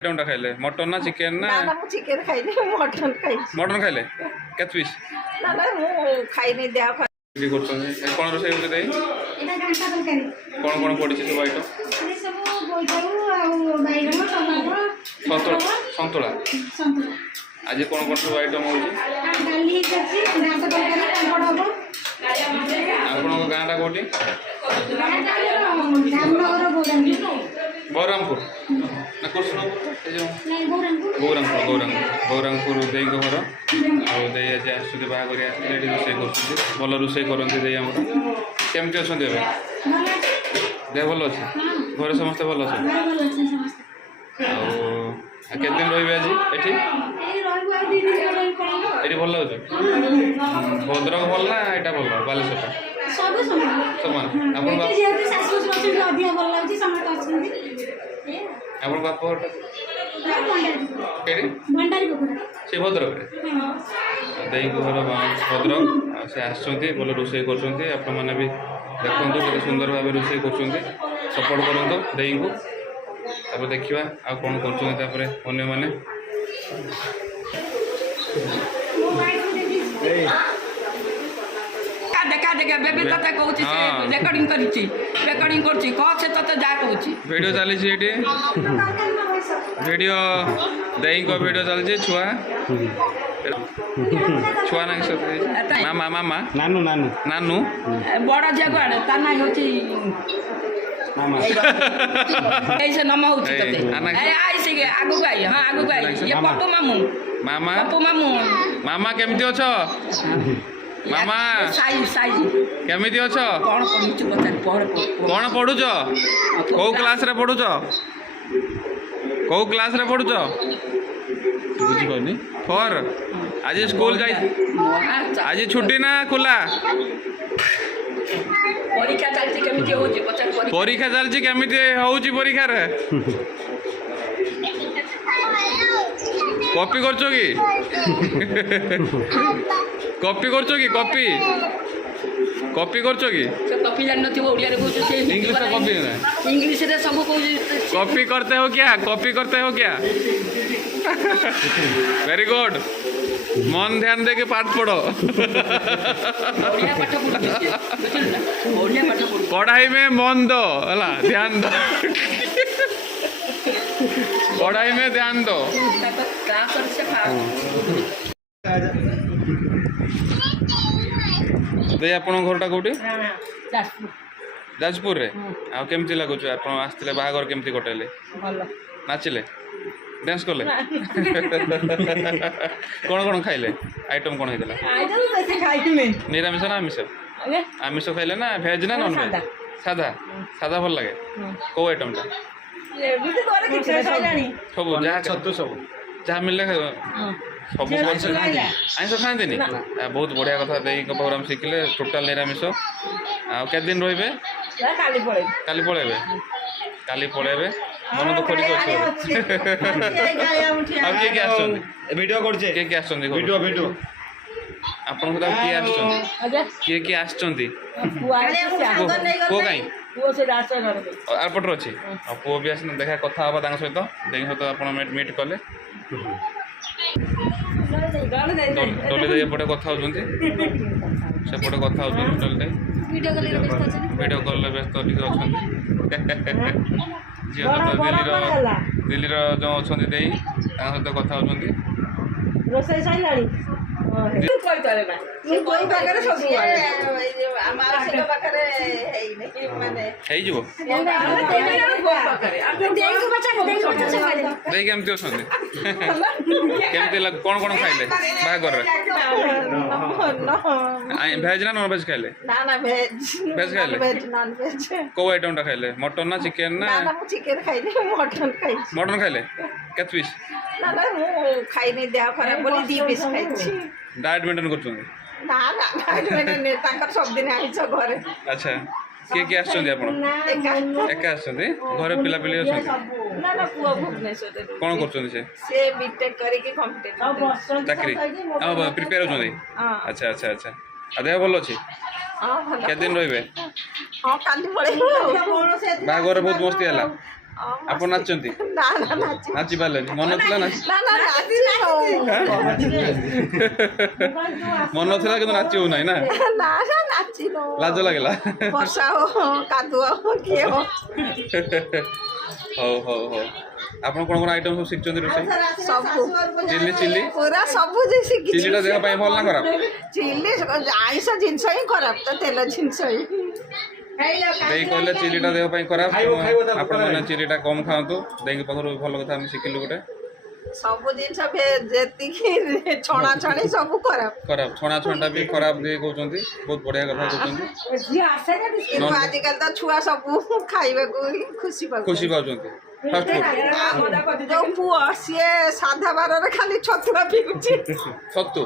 आइटमटा खाइले मटन ना चिकेन ना ना मु चिकेन खाइनी मटन खाइ मटन खाइले केत पीस ना ना मु खाइनी देह खा बिक्री करछन कोन रोसे होते दे एटा घंटा तरकारी कोन पड़ी सब आइटम ए सब बोइताऊ आ बैगन टमाटर संतुला संतुला आज कोन सब आइटम होउछ डाली हेछि घंटा तरकारी पापड़ हबो आपन गांडा कोटी धामनगर बौरामपुर ना कृष्णपुर ए जो नहीं बोरनपुर बौरामपुर देई को घर आ देई आज आसुते बाहागरी आसते एठी रोसे करछन भल रोसे करन्ते देई हमर केमति अछन देबे दे भल अछि घर समस्त भल अछि भल अछि समस्त आ केते दिन रहिबे आज एठी ए रहबो आ दी दिन रहि पड़िबो एठी भल अछि भद्रक भल ना एटा भल बालेश्वर सब समान आपन एते जेते सासु ससुर अछि अधिया भल लागछि समस्त अछि आपन बाप घर केडी भंडारी बकुरा से भद्रक रे देई को घर भद्रक से आसछन्ती भल रोसे करछन्ती आपण माने भी देखंतु केते सुंदर भाबे रोसे करछन्ती सपोर्ट करंतु देई को तापर देखिबा आ कोन करछन्ती तापर अन्य माने देखा देखा बेबी तते कहूची से रेकर्डिंग करिची रेकर्डिंग करची कह से तते जा कहूची वीडियो चली एटी वीडियो देई को वीडियो चलछि छुआ छुआ ना सब मामा मामा नानू नानू नानू बड़ जगह ता ना होची मामा ऐसे नम होची तते ए आई से आगु गाई हां आगु गाई ये पप्पू मामू मामा पप्पू मामू मामा केमति अछ मामा साई साई केमिति अछ कोन पढुछु बता कोन पढुछ को क्लास रे पढुछ को क्लास रे पढुछ बुझि कोनी फोर आज स्कूल जाई आज छुट्टी ना खुला परीक्षा चलती केमिति होची पचार परीक्षा चलची केमिति होउची परीक्षा रे कॉपी करछो की कॉपी करछो की कॉपी कॉपी करछो की से कॉपी जान नथिबो ओडिया रे कहूछु से इंग्लिश रे कॉपी ना इंग्लिश रे सब कहूछु कॉपी करते हो क्या कॉपी करते हो क्या वेरी गुड मन ध्यान दे के पाठ पढ़ो ओडिया पाठ पढुची ओडिया पाठ पढु पढ़ाई में मन दो हला ध्यान दो पढ़ाई में ध्यान दो क्लास कर से दे आपण घरटा कोठी जाजपुर जाजपुर रे आ केमति लागुछ आपण आस्तिले बाहागर केमति कटेले भलो नाचिले डांस करले कोन कोन खाइले आइटम कोन हेतला आइदल बेसी खाइती में निरामिष ना आमिष अबे आमिष खाइले ना भेज ना नॉन भेज सादा सादा भल लागे को आइटमटा ये भी तो करे कि खाइलानी सब जहाँ छतु सब जहाँ मिलले सब आइंस खाते बहुत बढ़िया कथा देई प्रोग्राम शिखिले टोटाल निरामिष आ के दिन रहिबे काली पड़े काली पळेबे मन दुख अच्छे आ के आछन वीडियो करछे के आछन वीडियो वीडियो आपन को के आछन अजे के आछन पुआ को काई पुआ से रास्ता करे एयरपोर्ट अच्छी आ पुओ भी आसन देखा कथा हबा तांग सहित देई सहित आपण मीट कले डोली दे एपटे कथा होजंती सेपटे कथा होजंती डोली दे वीडियो कॉल रे व्यस्त टिके अछंती जी दिल्ली रो जो अछंती देई तांग सहित कथा होजंती रोसई साइलानी कोई करे ना मु कोई पाखरे सब आमार से पाखरे हेई ने माने हेई जीवो देई केमति अछंती केमति लग कोन कोन खाइले बागर रे भेज ना नॉन भेज खाइले ना ना भेज खाइले वेज नॉन वेज को आइटमटा खाइले मटन ना चिकेन ना ना मु चिकेन खाइनी मटन खाइ मटन खाइले केत पीस ना ना मु खाइनी देह खराब बोली दी पीस खाइछि डाइट मेंटेन करछन ना ना खाइनी मैंने तांकर सब दिन आइछ घरे अच्छा के आछन आपण एका आछन घर पिला पिली अछन ना ना पुआ भुवनेश्वर रे कोन करछन से बीटेक करे के कॉम्पिटेटिव चाकरी आ प्रिपेयर होछन हां अच्छा अच्छा अच्छा आ देह भल अछि हां भलो के दिन रहिबे हां काली पळे बागर बहुत मस्ती हला ଆପଣ ନାଚନ୍ତି ନା ନା ନାଚି ନାଚି ପାରିଲେନି ମନ ଥିଲା ନାଚି ନା ନା ନାଚି ମନ ଥିଲା କିନ୍ତୁ ନାଚି ହଉନାହିଁ ନା ନା ନା ନାଚି ଲାଜ ଲାଗିଲା ବର୍ଷା କାଦୁଅ କିଏ ହଉ ହଉ ହଉ ଆପଣ କ'ଣ କ'ଣ ଆଇଟମ୍ ସବୁ ଶିଖିଛନ୍ତି ରୋଷେଇ ସବୁ ଚିଲି ଚିଲି ପୁରା ସବୁ ଶିଖିଛି ଚିଲିଟା ଦେହ ପାଇଁ ଭଲ ନା ଖରାପ ଚିଲି ଆଇଁଷ ଜିନିଷ ହିଁ ଖରାପ ତ ତେଲ ଜିନିଷ ହିଁ ଦେଇ କହିଲେ ଚିଲିଟା ଦେହ ପାଇଁ ଖରାପ ଆପଣମାନେ ଚିଲିଟା କମ୍ ଖାଆନ୍ତୁ ଦେଇକି ପାଖରୁ ଭଲ କଥା ଆମେ ଶିଖିଲୁ ଗୋଟେ ସବୁ ଜିନିଷ ଯେତିକି ଛଣାଛଣି ସବୁ ଖରାପ ଖରାପ ଛଣାଛଣିଟା ବି ଖରାପ ଦେଇ କହୁଛନ୍ତି ବହୁତ ବଢ଼ିଆ କଥା କହୁଛନ୍ତି କିନ୍ତୁ ଆଜିକାଲି ତ ଛୁଆ ସବୁ ଖାଇବାକୁ ହିଁ ଖୁସି ପାଉଛନ୍ତି ଫାଷ୍ଟ ଫୁଡ୍ ଯୋଉ ପୁଅ ସିଏ ସାଧା ବାରରେ ଖାଲି ଛତୁଆ ପିଉଛି ଛତୁ